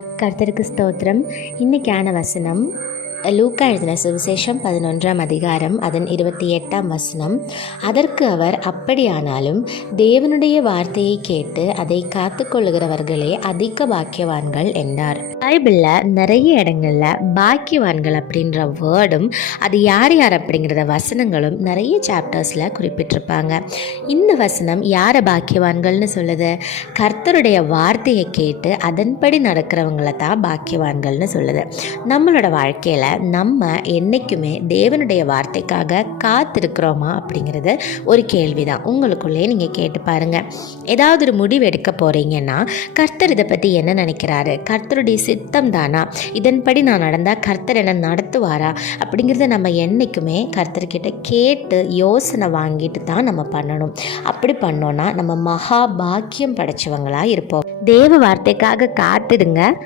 கர்த்தருக்கு ஸ்தோத்திரம். இன்னைக்கான வசனம் லூக்கா எழுதின சுவிசேஷம் 11ஆம் அதிகாரம் அதன் 28ஆம் வசனம். அதற்கு அவர், அப்படியானாலும் தேவனுடைய வார்த்தையை கேட்டு அதை காத்து கொள்ளுகிறவர்களே அதிக பாக்கியவான்கள் என்றார். பைபிளில் நிறைய இடங்கள்ல பாக்கியவான்கள் அப்படின்ற வேர்டும் அது யார் யார் அப்படிங்கிறத வசனங்களும் நிறைய சாப்டர்ஸில் குறிப்பிட்டிருப்பாங்க. இந்த வசனம் யாரை பாக்கியவான்கள்னு சொல்லுது? கர்த்தருடைய வார்த்தையை கேட்டு அதன்படி நடக்கிறவங்கள தான் பாக்கியவான்கள்னு சொல்லுது. நம்மளோட வாழ்க்கையில் நம்ம என்றைக்குமே தேவனுடைய வார்த்தைக்காக காத்திருக்கிறோமா அப்படிங்கிறது ஒரு கேள்விதான். உங்களுக்குள்ளே நீங்கள் கேட்டு பாருங்கள். ஏதாவது ஒரு முடிவு எடுக்க போகிறீங்கன்னா, கர்த்தர் இதை பற்றி என்ன நினைக்கிறாரு, கர்த்தருடைய சித்தம் தானா, இதன்படி நான் நடந்தால் கர்த்தர் என்ன நடத்துவாரா அப்படிங்கிறத நம்ம என்றைக்குமே கர்த்தர்கிட்ட கேட்டு யோசனை வாங்கிட்டு தான் நம்ம பண்ணணும். அப்படி பண்ணோன்னா நம்ம மகா பாக்கியம் படைச்சவங்களாக இருப்போம். தேவ வார்த்தைக்காக காத்திடுங்க.